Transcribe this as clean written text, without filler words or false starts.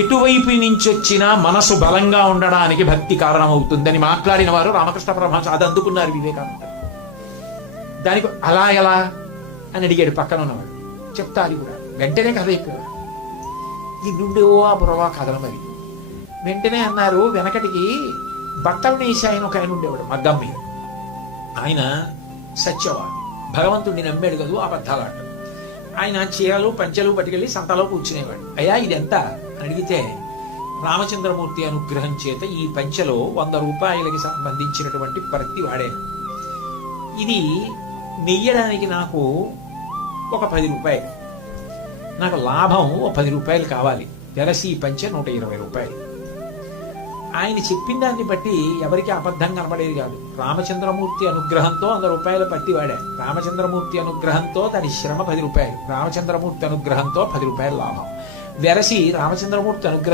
ఎటువైపు నుంచి వచ్చినా మనసు బలంగా ఉండడానికి భక్తి కారణమవుతుందని మాట్లాడిన వారు రామకృష్ణ పరమహంస. అది అందుకున్నారు వివేకానంద. దానికి అలా ఎలా అని అడిగాడు పక్కన ఉన్నవాడు. చెప్తా అది కూడా. వెంటనే కథ అయిపోయారు. ఈ నుండేవో ఆ బుర్రవా కథలు మరి. వెంటనే అన్నారు, వెనకటికి బట్టలు నేసి ఆయన ఒక ఆయన ఉండేవాడు మగ్గం మీద. ఆయన సత్యవాది, భగవంతుడిని నమ్మాడు కదూ, అబద్ధాలు ఆడాడు. ఆయన చీరలు పంచెలు పట్టుకెళ్ళి సంతలో కూర్చునేవాడు. అయ్యా ఇది ఎంత అని అడిగితే, రామచంద్రమూర్తి అనుగ్రహం చేత ఈ పంచెలో 100 రూపాయలకి సంబంధించినటువంటి ప్రతి వాడాను. ఇది నెయ్యడానికి నాకు ఒక 10 రూపాయలు, నాకు లాభం ఒక 10 రూపాయలు కావాలి. తెరసి ఈ పంచె 120 రూపాయలు. ఆయన చెప్పిన దాన్ని బట్టి ఎవరికి అబద్ధం కనబడేది కాదు. రామచంద్రమూర్తి అనుగ్రహంతో 100 రూపాయలు పట్టి వాడా. రామచంద్రమూర్తి అనుగ్రహంతో దాని శ్రమ 10 రూపాయలు. రామచంద్రమూర్తి అనుగ్రహంతో 10 రూపాయలు లాభం. వెరసి రామచంద్రమూర్తి అనుగ్రహం